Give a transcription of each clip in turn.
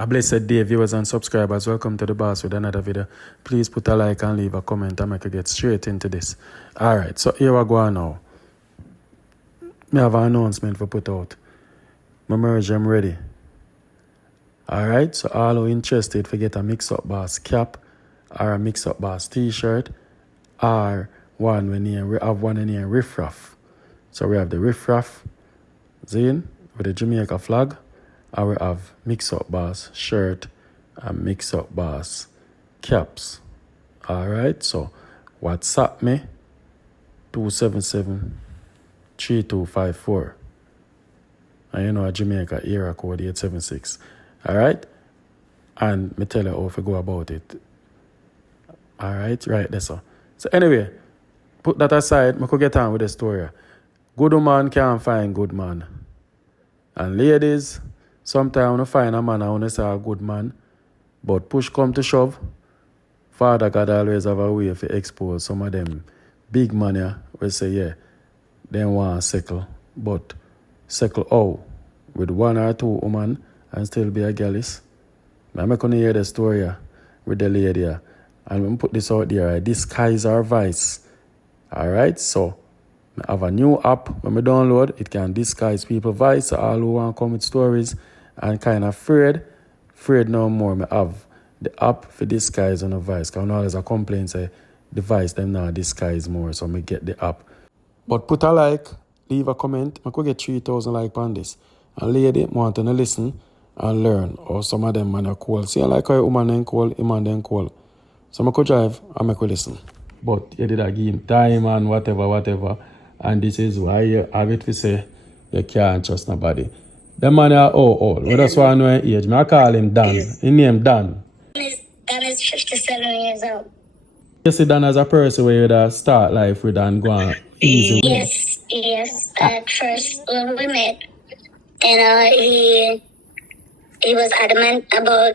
A blessed day, viewers and subscribers. Welcome to the boss with another video. Please put a like and leave a comment and I can get straight into this. Alright, so here we go now. I have an announcement for put out. My merge, I'm ready. Alright, so all who interested, forget a MIXUP boss cap or a MIXUP boss t-shirt or one we have one in here, riffraff. So we have the riffraff zine with the Jamaica flag. I will have MIXUP boss shirt and MIXUP boss caps. So WhatsApp me 277-3254. And you know a Jamaica era code 876. Alright? And me tell you how to go about it. Alright, right there so. So anyway, put that aside, I could get on with the story. Good man can't find good man. And ladies, sometimes when you find a man, I want to say a good man, but push come to shove, Father God always have a way to expose some of them big man here, we say, yeah, they want to settle, but settle how? With one or two women and still be a gallus? I'm going to hear the story with the lady here, and we put this out there, disguise our vice. Alright, so I have a new app when we download, it can disguise people's vice, so all who want to come with stories and kind of afraid no more. I have the app for disguise on the vice. Because now there's a complaint say the vice them now disguise more, so I get the app. But put a like, leave a comment. I could get 3,000 likes on this. And lady want to listen and learn. Or some of them man are cool. See, I like how a woman then cool, a man then cool. So I could drive and I could listen. But you did give him time and whatever. And this is why you have it to say you can't trust nobody. The man is old. Well, that's why I know his age. I call him Dan. His name Dan. Dan is 57 years old. You see Dan as a person where you start life with and go on easy with? Yes. At first, when we met, he was adamant about,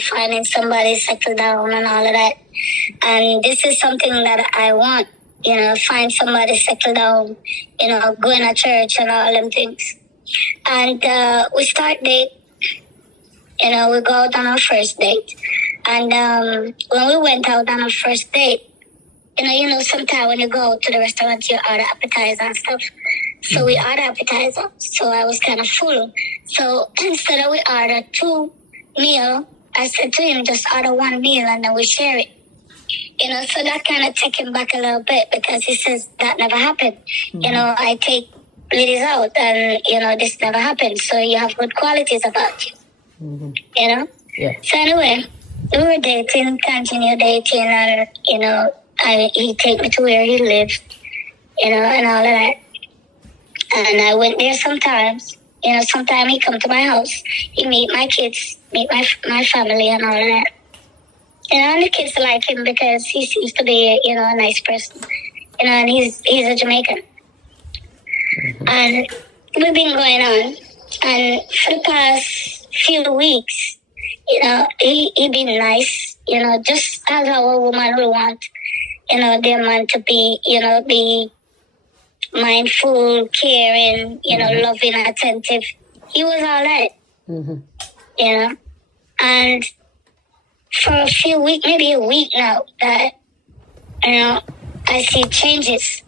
finding somebody settle down and all of that. And this is something that I want, find somebody settle down, go in a church and all them things. And we start date, we go out on our first date. And when we went out on our first date, sometimes when you go to the restaurant, you order appetizer and stuff. So we order appetizer. So I was kind of full. So instead of we order 2 meals, I said to him, just order 1 meal and then we share it. So that kind of took him back a little bit because he says that never happened. Mm-hmm. I take ladies out and, this never happened. So you have good qualities about you. Mm-hmm. Yeah. So anyway, we were dating, continue dating, and, he take me to where he lived, and all of that. And I went there sometimes. Sometimes he come to my house. He meet my kids, meet my family and all of that. And the kids like him because he seems to be, a nice person. And he's a Jamaican. Mm-hmm. And we've been going on. And for the past few weeks, he been nice, just as how a woman would want, their man to be, be mindful, caring, loving, attentive. He was all that, and for a few weeks, maybe a week now, that, I see changes.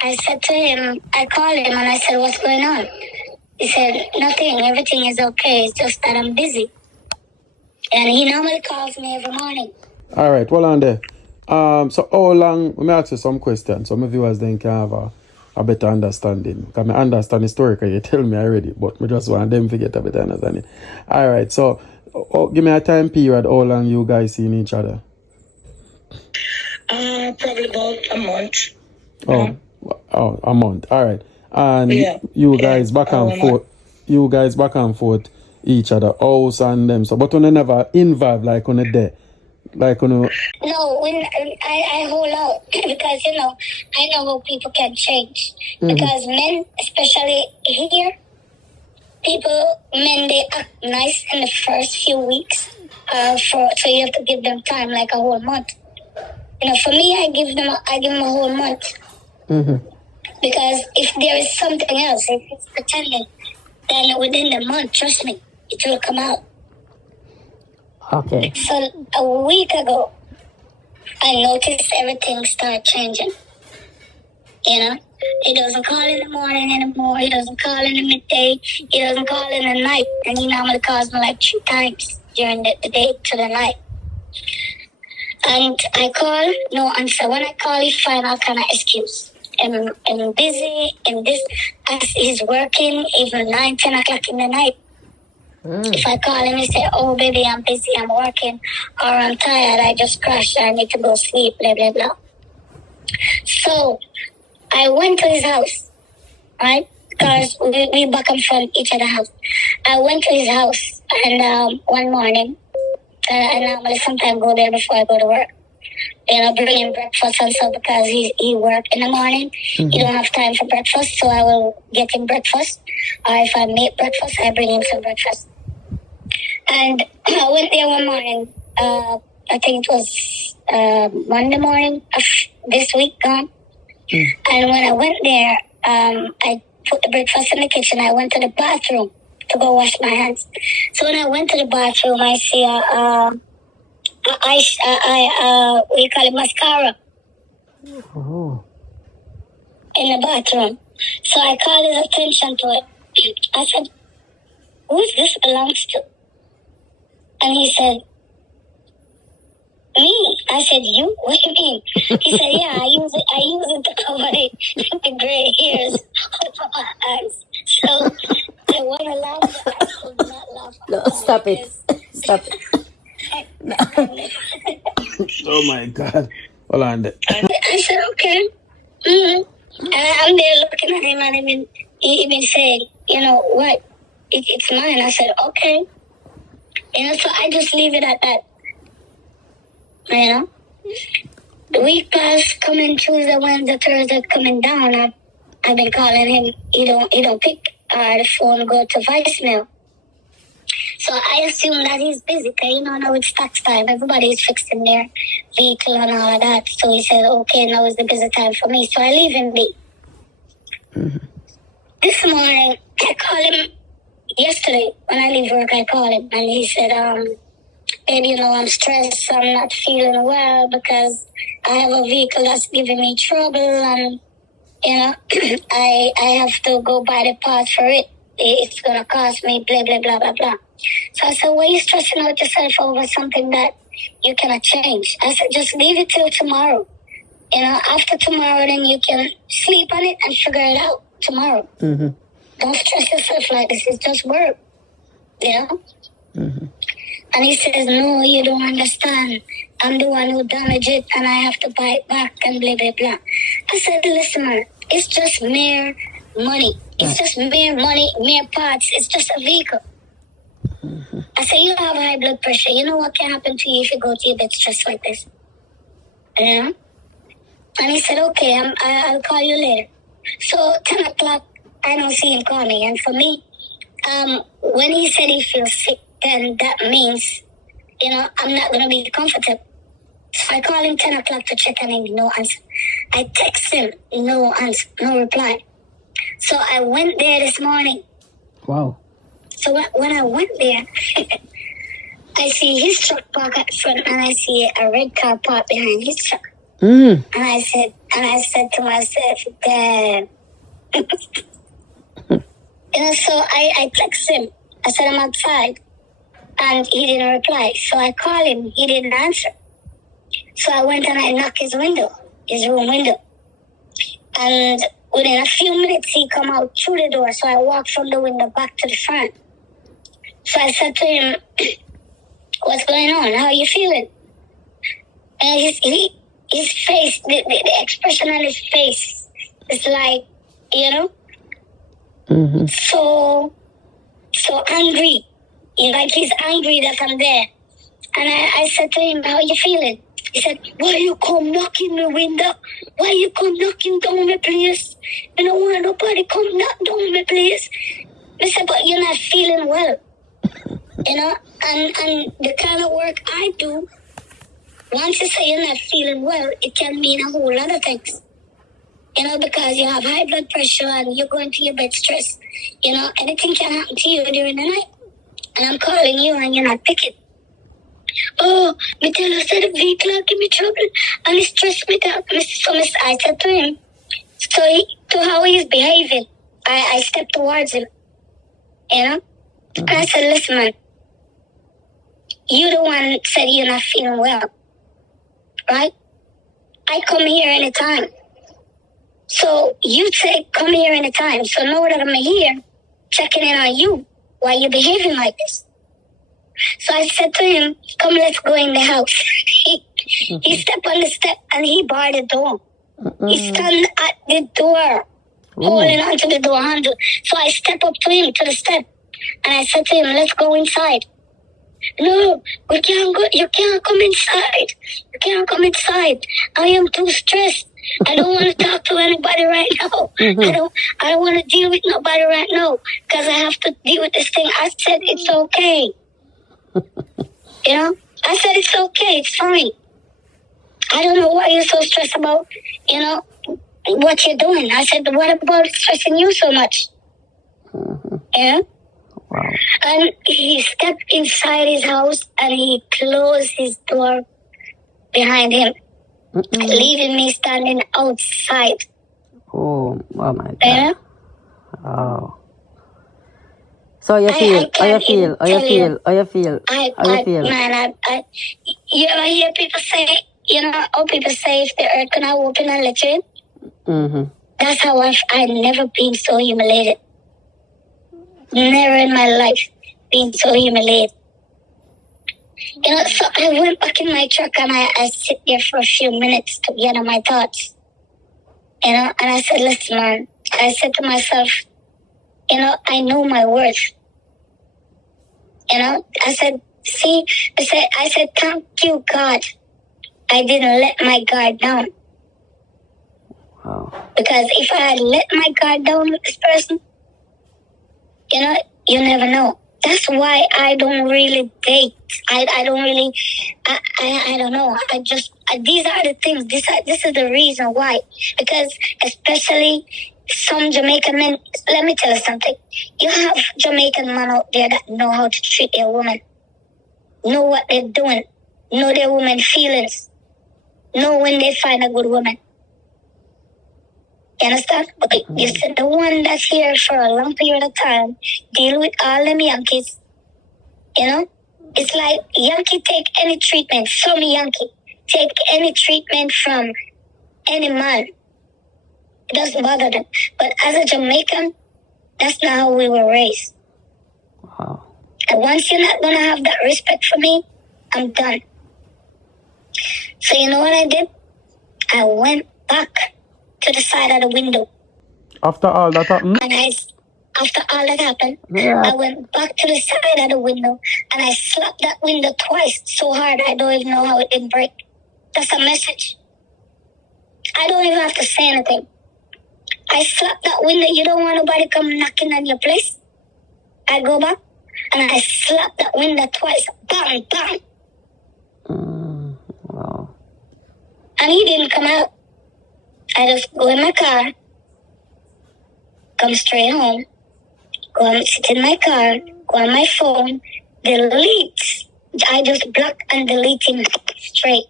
I said to him, I called him and I said, what's going on? He said, nothing, everything is okay, it's just that I'm busy. And he normally calls me every morning. All right, well on there. So how long, let me ask you some questions so my viewers then can have a better understanding. Because I understand the story because you tell me already, but I just want them to get a better understanding. All right, so give me a time period, how long you guys seeing each other? Probably about a month. Oh, a month. All right. And you guys back and forth. You guys back and forth each other house and them. So, but when you never involved like on a day, like on a. No, when I hold out because I know how people can change. Mm-hmm. Because men, especially here, men they act nice in the first few weeks. So you have to give them time, like a whole month. For me, I give them a whole month. Mm-hmm. Because if there is something else, if it's pretending, then within the month, trust me, it will come out. Okay. So a week ago, I noticed everything started changing. You know, he doesn't call in the morning anymore. He doesn't call in the midday. He doesn't call in the night. And he normally calls me like 3 times during the day to the night. And I call, no answer. When I call, he find all kind of excuse. I'm busy, and this, as he's working, even 9, 10 o'clock in the night. If I call him, he say, oh, baby, I'm busy, I'm working, or I'm tired, I just crashed, I need to go sleep, blah, blah, blah. So I went to his house, right? Because we back and from each other's house. I went to his house, and one morning, I normally sometimes go there before I go to work. You know, bring him breakfast and stuff because he work in the morning. He don't have time for breakfast, so I will get him breakfast. Or if I make breakfast, I bring him some breakfast. And I went there one morning. I think it was Monday morning of this week gone. And when I went there, I put the breakfast in the kitchen. I went to the bathroom to go wash my hands. So when I went to the bathroom, I see what do you call it, mascara in the bathroom. So I called his attention to it. I said, who's this belongs to? And he said, me. I said, you? What do you mean? He said, yeah, I use it to cover the gray hairs over my eyes. So I want to laugh, but I could not laugh. No, stop it. Stop it. Oh my God. Hold on. I said, okay. And I'm there looking at him, and he even said, you know what? It's mine. I said, okay. You know, so I just leave it at that. You know? The week passed, coming Tuesday, Wednesday, Thursday, coming down. I've been calling him. He don't pick. The phone go to voicemail. So I assume that he's busy, because you know now it's tax time. Everybody's fixing their vehicle and all of that. So he said, okay, now is the busy time for me. So I leave him be. This morning, I called him yesterday. When I leave work, I called him. And he said, baby, you know, I'm stressed. I'm not feeling well because I have a vehicle that's giving me trouble. And, you know, I have to go buy the parts for it. It's going to cost me blah, blah, blah, blah, blah. So I said, why are you stressing out yourself over something that you cannot change? I said, just leave it till tomorrow. You know, after tomorrow, then you can sleep on it and figure it out tomorrow. Don't stress yourself like this. It's just work. You know? And he says, no, you don't understand. I'm the one who damaged it and I have to buy it back and blah, blah, blah. I said, listen, man, it's just mere money. It's just mere money, mere parts. It's just a vehicle. I said, you have high blood pressure. You know what can happen to you if you go to your bed stressed like this? You know? And he said, okay, I'll call you later. So 10 o'clock, I don't see him call me. And for me, when he said he feels sick, then that means, you know, I'm not going to be comfortable. So I call him 10 o'clock to check on him, no answer. I text him, no answer, no reply. So I went there this morning. Wow. So when I went there, I see his truck parked at front, and I see a red car parked behind his truck. And I said to myself, damn. You know, so I text him. I said, I'm outside. And he didn't reply. So I called him. He didn't answer. So I went and I knocked his window, his room window. And within a few minutes, he come out through the door. So I walked from the window back to the front. So I said to him, what's going on? How are you feeling? And his face, the expression on his face is like, you know, so angry. Like he's angry that I'm there. And I said to him, how are you feeling? He said, why you come knocking the window? Why you come knocking down my place? You don't want nobody come knock down my place. I said, but you're not feeling well. You know, and the kind of work I do, once you say you're not feeling well, it can mean a whole lot of things. You know, because you have high blood pressure and you're going to your bed stressed. You know, anything can happen to you during the night. And I'm calling you and you're not picking. Oh, me tell us that the vehicle give me trouble and it stressed me out. So I said to him, to how he's behaving, I stepped towards him, you know? And I said, listen, man, you the one said you're not feeling well, right? I come here anytime. So you say come here anytime. So know that I'm here checking in on you. Why you behaving like this? So I said to him, come, let's go in the house. He stepped on the step and he barred the door. He stand at the door, holding onto the door handle. So I step up to him to the step and I said to him, let's go inside. No, we can't go. You can't come inside. You can't come inside. I am too stressed. I don't want to talk to anybody right now. I don't want to deal with nobody right now because I have to deal with this thing. I said it's okay. You know, I said it's okay. It's fine. I don't know why you're so stressed about, you know, what you're doing. I said, what about stressing you so much? Yeah. Wow. And he stepped inside his house and he closed his door behind him, leaving me standing outside. Oh my God. Yeah? Oh. So how you feel? How you feel? How you feel? How you feel? How you feel? Man, you ever hear people say, you know, how people say if the earth can open and let you in? That's how I've never been so humiliated. Never in my life been so humiliated. You know, so I went back in my truck and I sit there for a few minutes to gather my thoughts. You know, and I said, listen, man, I said to myself, you know, I know my worth. You know, I said, I said, thank you, God. I didn't let my guard down. Wow. Because if I had let my guard down with this person, you know, you never know. That's why I don't really date. I don't really, I don't know. These are the things. This is the reason why. Because especially some Jamaican men, let me tell you something. You have Jamaican men out there that know how to treat their woman. Know what they're doing. Know their woman feelings. Know when they find a good woman. You understand? But you said the one that's here for a long period of time, deal with all them Yankees. You know? It's like Yankee take any treatment, some Yankee take any treatment from any man. It doesn't bother them. But as a Jamaican, that's not how we were raised. Wow. And once you're not going to have that respect for me, I'm done. So you know what I did? I went back to the side of the window. After all that happened? And after all that happened, Yeah. I went back to the side of the window and I slapped that window twice so hard I don't even know how it didn't break. That's a message. I don't even have to say anything. I slapped that window. You don't want nobody come knocking on your place? I go back and I slapped that window twice. Bang, bang. Wow. And he didn't come out. I just go in my car, come straight home, go and sit in my car, go on my phone, delete. I just block and delete him straight.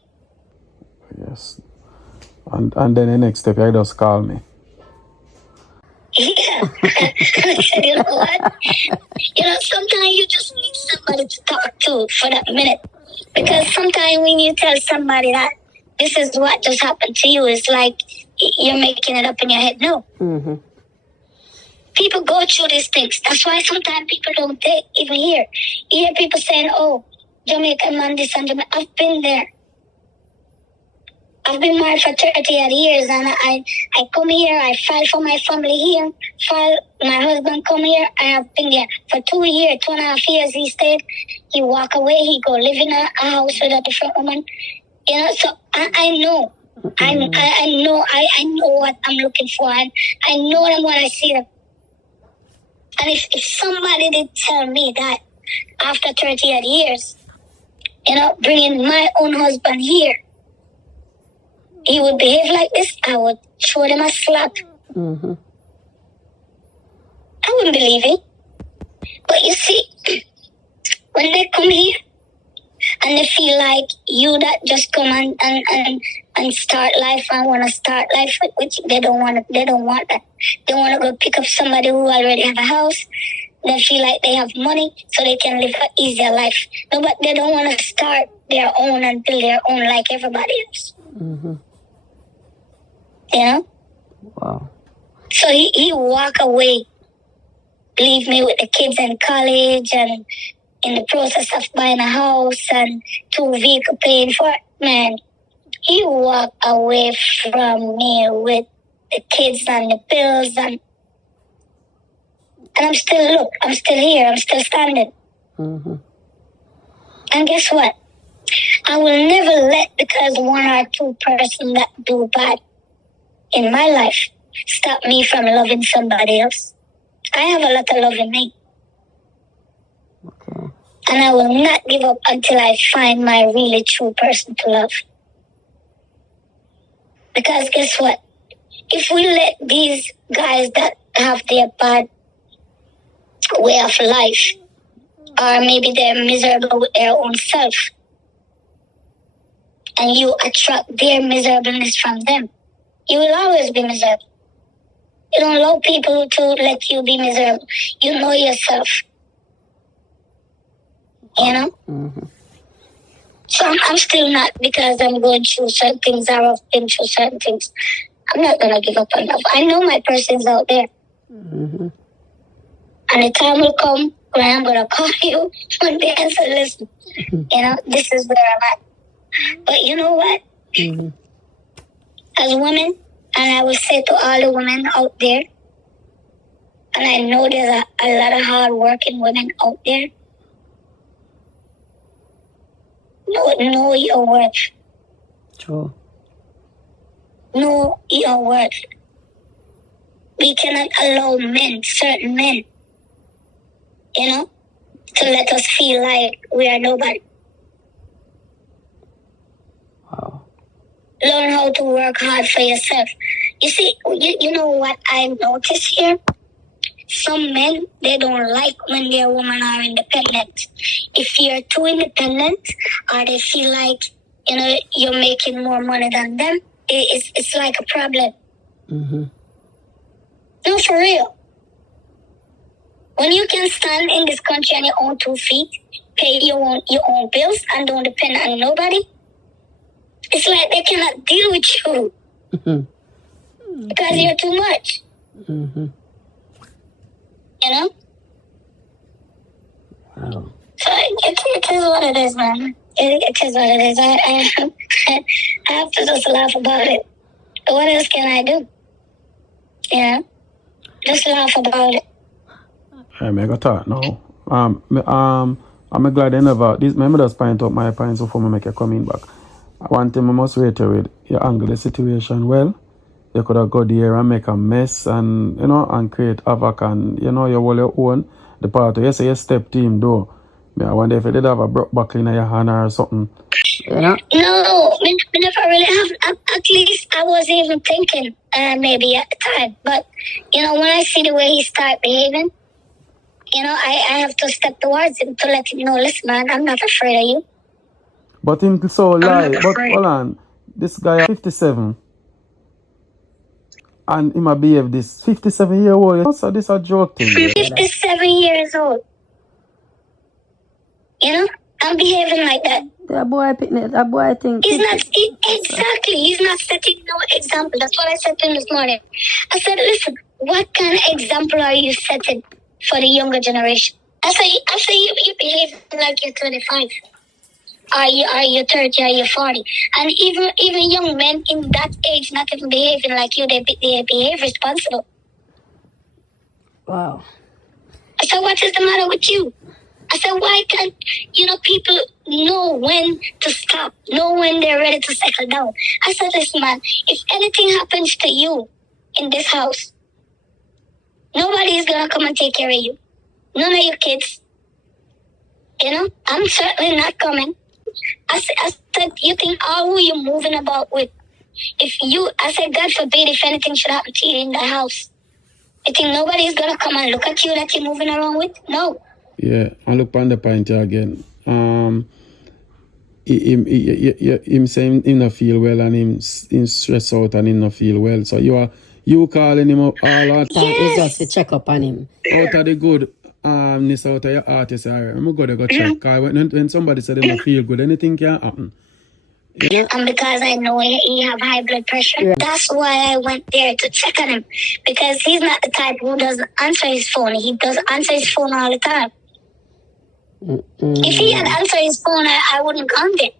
Yes. And then the next step, you just call me. Yeah. I said, you know what? You know, sometimes you just need somebody to talk to for that minute. Because sometimes when you tell somebody that this is what just happened to you, it's like you're making it up in your head. No. People go through these things. That's why sometimes people don't date, even here. You hear people saying, oh, Jamaican man, this and Jamaican. I've been there. I've been married for 30 odd years and I come here, I file for my family here, my husband come here, I have been there for 2 years, 2.5 years he stayed. He walk away, he go live in a house with a different woman. You know, so I know. I know what I'm looking for and I know them when I see them. And if somebody did tell me that after 30 odd years, you know, bringing my own husband here, he would behave like this, I would show them a slap. I wouldn't believe it. But you see, when they come here, And they feel like you that just come and start life and want to start life with you. They don't want that. They want to go pick up somebody who already have a house. They feel like they have money so they can live an easier life. No, but they don't want to start their own and build their own like everybody else. Mm-hmm. You know? Wow. So he walk away, leave me with the kids in college and in the process of buying a house and 2 vehicle paying for it. Man, he walk away from me with the kids and the bills and I'm still here, I'm still standing. Mm-hmm. And guess what? I will never let because 1 or 2 person that do bad in my life stop me from loving somebody else. I have a lot of love in me. Okay. And I will not give up until I find my really true person to love. Because guess what? If we let these guys that have their bad way of life, or maybe they're miserable with their own self, and you attract their miserableness from them, you will always be miserable. You don't allow people to let you be miserable. You know yourself. You know? Mm-hmm. So I'm still not, because I'm going through certain things, or I've been through certain things. I'm not going to give up on love. I know my person's out there. Mm-hmm. And the time will come when I'm going to call you one day and say, listen, you know, this is where I'm at. But you know what? Mm-hmm. As women, and I will say to all the women out there, and I know there's a lot of hard-working women out there, know your worth. True. Know your worth. We cannot allow certain men, you know, to let us feel like we are nobody. Wow. Learn how to work hard for yourself. You see, you know what I notice here? Some men, they don't like when their women are independent. If you're too independent, or they feel like, you know, you're making more money than them, it's like a problem. Mm-hmm. No, for real. When you can stand in this country on your own 2 feet, pay your own bills, and don't depend on nobody, it's like they cannot deal with you. Mm-hmm. Because you're too much. Mm-hmm. You know? Wow. So it is what it is, man. It is what it is. I have to just laugh about it. What else can I do? Yeah. Just laugh about it. I'm going to talk now. I'm glad they never. This, remember just point out my points before I make a coming back. One thing I must rate you with, you handle the situation well. You could have got there and make a mess and, you know, and create havoc and, you know, you hold your own. The part of you say you step team though. I wonder if you did have a broke buckle in your hand or something. You know? No, we never really have. At least I wasn't even thinking maybe at the time. But, you know, when I see the way he started behaving, you know, I have to step towards him to let him know, listen, man, I'm not afraid of you. But him so lie. But hold on. This guy 57. And he might behave this 57-year-old. So this a joke thing. 57 years old. You know? I'm behaving like that. That boy picnic, that boy think. He's not, exactly, he's not setting no example. That's what I said to him this morning. I said, listen, what kind of example are you setting for the younger generation? I say you behave like you're 25. Are you 30? Are you 40? And even young men in that age not even behaving like you, they behave responsible. Wow. I said, what is the matter with you? I said, why can't, you know, people know when to stop, know when they're ready to settle down? I said, listen, man, if anything happens to you in this house, nobody is going to come and take care of you. None of your kids. You know, I'm certainly not coming. I said, you think all who you're moving about with, I said, God forbid if anything should happen to you in the house. You think nobody's going to come and look at you that you're moving around with? No. Yeah, I'll look on the point here again. him saying him not feel well and him stress out and him not feel well. So you calling him up all out. It's just to check up on him. Out of the good this out of your heart, you say, all right, I'm going to go check. When somebody said they don't feel good, anything can happen. And because I know he have high blood pressure, that's why I went there to check on him. Because he's not the type who doesn't answer his phone. He does answer his phone all the time. If he had answered his phone, I wouldn't come there.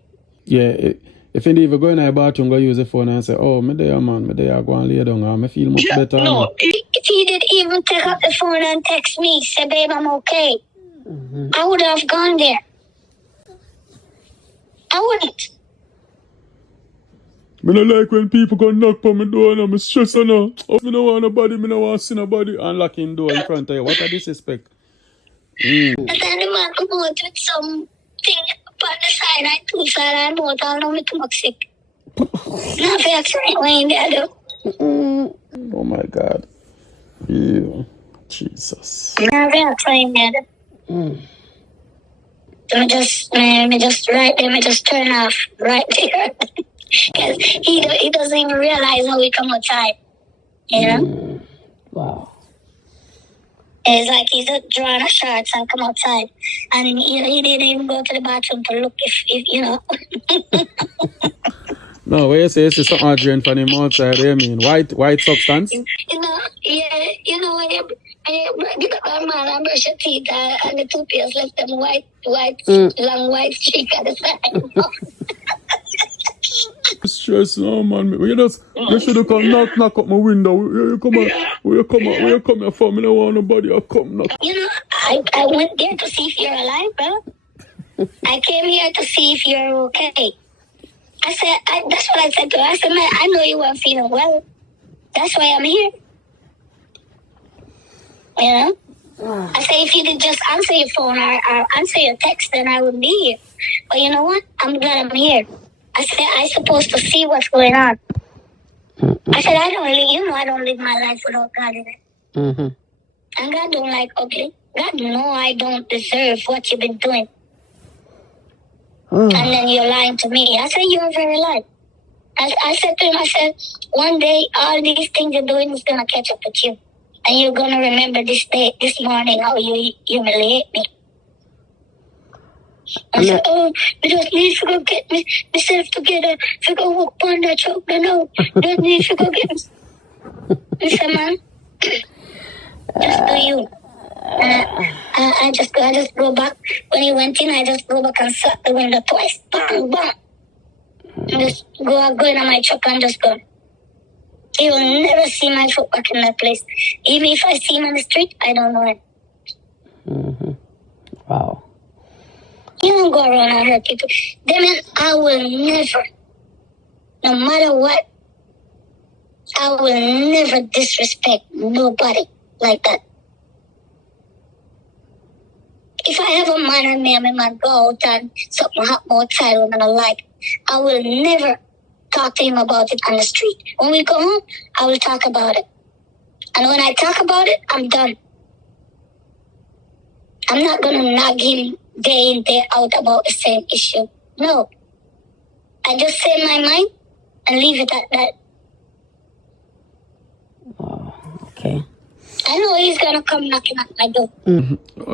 Yeah, if he even go in the bathroom, go use the phone and say, oh, me there, man, me there, go and lay down, and I feel much better. No, if he did even pick up the phone and text me, say, babe, I'm okay, I would have gone there. I wouldn't. I don't like when people go knock on my door and I'm stressed on her. Oh, I don't want nobody, I don't want to see nobody, and locking door in front of you. What a disrespect. And then the man come out with something on the side, I two side, I both all know me too much sick. Not for accident when they do. Oh my God. Ew. Jesus. Not for accident they do. Me just right there, me just turn off right there. Because he doesn't even realize how we come outside. You know? Wow. It's like he's drawing a shorts and come outside. And he didn't even go to the bathroom to look if you know. No, what you say is something I drink from him outside, you mean? White substance? When you get up a man and brush your teeth and the toothpaste left them white, long white streak at the side. Stress, no man. You should have come knock up my window. You come here for me? I don't want nobody to come knock. I went there to see if you're alive, bro. I came here to see if you're okay. I said, that's what I said to her. I said, man, I know you weren't feeling well. That's why I'm here. You know? I say, if you could just answer your phone or answer your text, then I would be here. But you know what? I'm glad I'm here. I said, I'm supposed to see what's going on. I said, I don't live my life without God in it. And God don't like ugly. God know I don't deserve what you've been doing. And then you're lying to me. I said, you're very lying. I said to him, I said, one day, all these things you're doing is going to catch up with you. And you're going to remember this morning, how you humiliate me. I said, I just need to go get myself together. If you go walk on that truck, no. Just need to go get me. I said, man, just do you. And I just go back. When he went in, I just go back and shut the window twice. Bang, bang. And just go in my truck and just go. He will never see my foot back in that place. Even if I see him on the street, I don't know him. Wow. You don't go around and hurt people. Then I will never, no matter what, I will never disrespect nobody like that. If I have a man and me, I might go out and something happen outside when I don't like, I will never talk to him about it on the street. When we go home, I will talk about it. And when I talk about it, I'm done. I'm not going to nag him day in, day out about the same issue. No. I just say my mind and leave it at that. Oh, okay. I know he's going to come knocking at my door.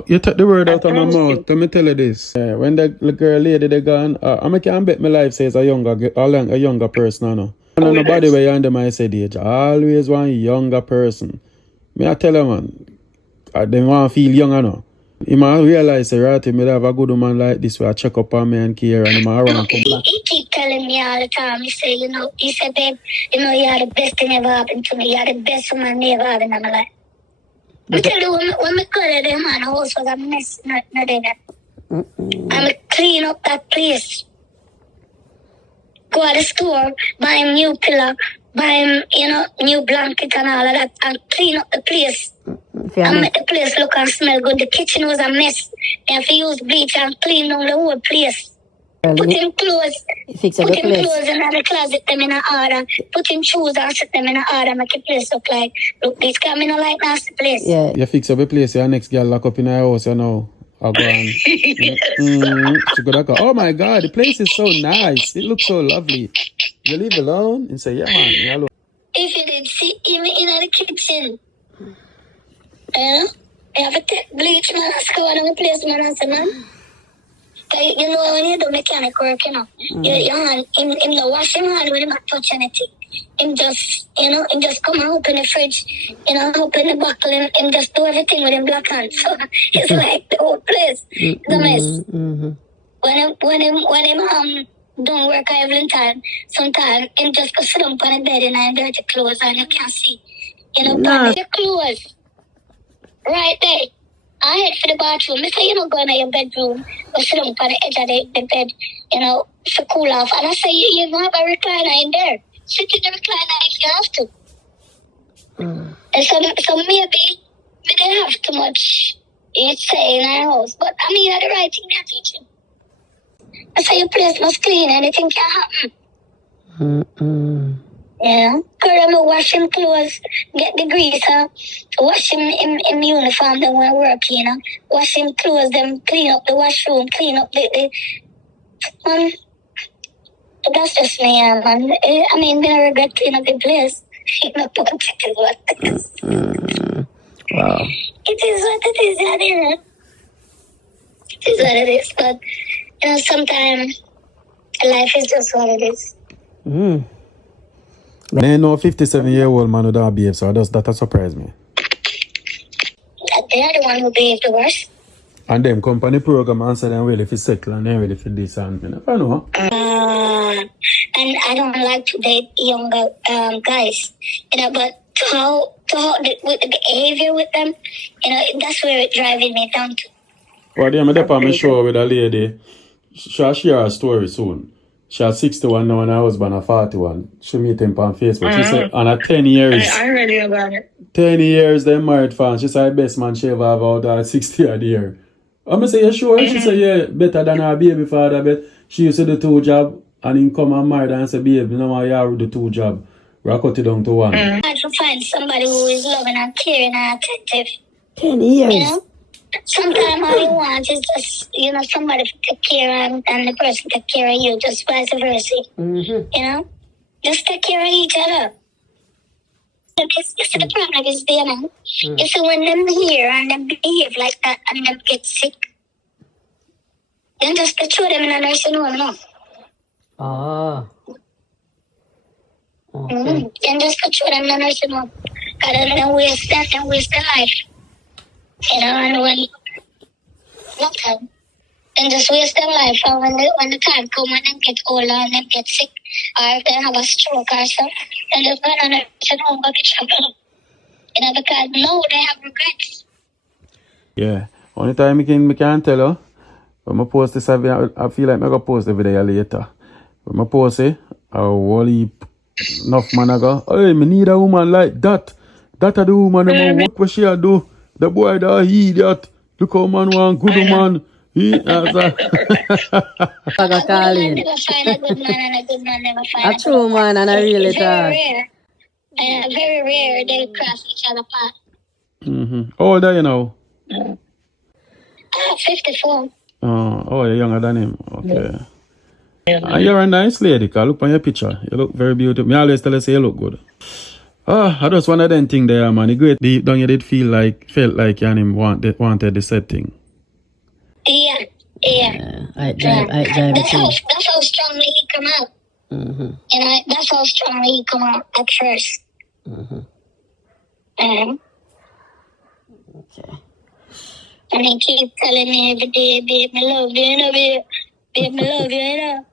You took the word out of my mouth. Let me tell you this. When the girl lady they gone, I can't bet my life says a younger person, I know. And nobody where you under my said age. Always one younger person. Me I tell you, man, they want to feel young, I know. You might realize, right, me have a good woman like this where I check up on me and care and he might around come back. He keep telling me all the time, he said, babe, you're the best thing ever happened to me. You're the best woman ever happened in my life. I tell you, when I got there, man, the house was a mess. Not there. I clean up that place. Go to the store, buy him new pillow, buy him, new blanket and all of that, and clean up the place. And make the place look and smell good. The kitchen was a mess. They have to use bleach and clean down the whole place. Put him clothes. Put him clothes in the closet, them in an order. Put him shoes and set them in an order. Make the place look this. Because I don't like nasty place. Yeah. You fix up a place, your next girl lock up in her house, I go on. She go like, oh my God, the place is so nice. It looks so lovely. You leave alone and say, yeah, man. Yeah, look. If you did see him in the kitchen, you have to take bleach, man, and go on the place, man, and say, man. You know, when you do mechanic work, you know, your hand, him the wash him hand when him not touch anything. Him just, him just come and open the fridge, open the buckle, him just do everything with him black hand. So it's like the whole place is a mess. When him don't work every time, sometimes him just go sit down on the bed in and dirty clothes and you can't see. But your clothes right there. I head for the bathroom. I say, go in your bedroom, go sit down on the edge of the bed, to cool off. And I say, you have a recliner in there. Sit in the recliner if you have to. And so maybe we didn't have too much, say, in our house. But I mean, the right thing they're teaching. I say, your place must clean, anything can happen. Yeah, because wash him clothes, get the grease, wash him in uniform, then when working, wash him clothes, then clean up the washroom, clean up the that's just me, man. I mean, I regret cleaning up the place. Wow. It is what it is, yeah. It is what it is, but, sometimes life is just what it is. They know 57-year-old man would have behave, so that surprised me. They are the one who behave the worst. And them company program and say they're ready for settle and they're ready for this and I know. And I don't like to date younger guys, but with the behavior with them, that's where it's driving me down to. Well, I'm on my show with a lady. She'll share a story soon. She's 61 now and her husband is 41. She meet him on Facebook. She said, on 10 years. I read about it. 10 years they married fan. She said, best man she ever have out 60 a year. I'm say, you sure? She said, yeah, better than her baby father. But she used to do 2 jobs and he come and married and say, baby, now I have the 2 jobs. We cut it down to 1. I have to find somebody who is loving and caring and attentive. 10 years. Sometimes all you want is just, somebody to take care and the person take care of you, just vice versa. Just take care of each other. The problem is there, man. You see, when them hear and them behave like that and them get sick, then just throw them in a nursing home, no? Okay. Then just throw them in a nursing home. Because then waste their life. And when nothing, then just waste their life. And when the time comes and them get older and them get sick, or if they have a stroke or something, then just go on and home go to trouble. Because now they have regrets. Yeah. Only time I can tell her, when I post this, I feel like I'm going to post the video later. When I post it, I will heap enough man I go, hey, I need a woman like that. That are the woman that work what she do. The boy that he idiot. Look how man want good woman. He as a call in. Never find a good man and a good man never find A true man and a really it's talk. very rare they cross each other path. How old are you now? 54. Oh, you're younger than him. Okay. And you're a nice lady, cause look on your picture. You look very beautiful. Me always tell you say you look good. I just one of them thing there, man. The great deep down you did felt like you and him wanted the set thing. Yeah. I drive that's how strongly he come out. That's how strongly he come out at first. Okay. And he keep telling me every day, babe, I love you, babe. Babe, I love you,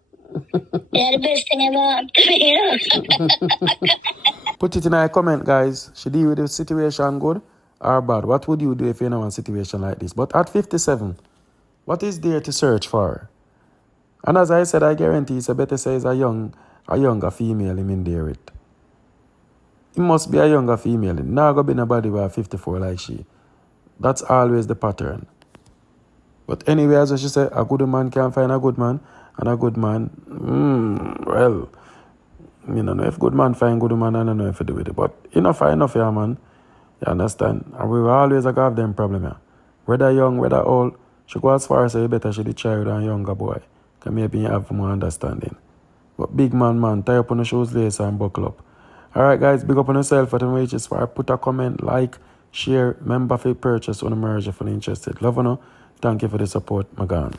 You're the best thing ever. Put it in a comment, guys. Should deal with the situation good or bad? What would you do if you're in a situation like this? But at 57, what is there to search for? And as I said, I guarantee it's a better say it's a younger female him in there with. It must be a younger female. Now go be nobody with 54 like she. That's always the pattern. But anyway, as she said, a good man can find a good man, and a good man, well, I don't know if good man find good man, I don't know if you do with it. But enough, yeah, man. You understand? And we will always have them problem, yeah. Whether young, whether old, She go as far as say you better she the child and younger boy. Because maybe you have more understanding. But big man, tie up on the shoes lace and buckle up. Alright guys, big up on yourself at the wages for put a comment, like, share, member for purchase on the merge if you're interested. Love you know. Thank you for the support, my God.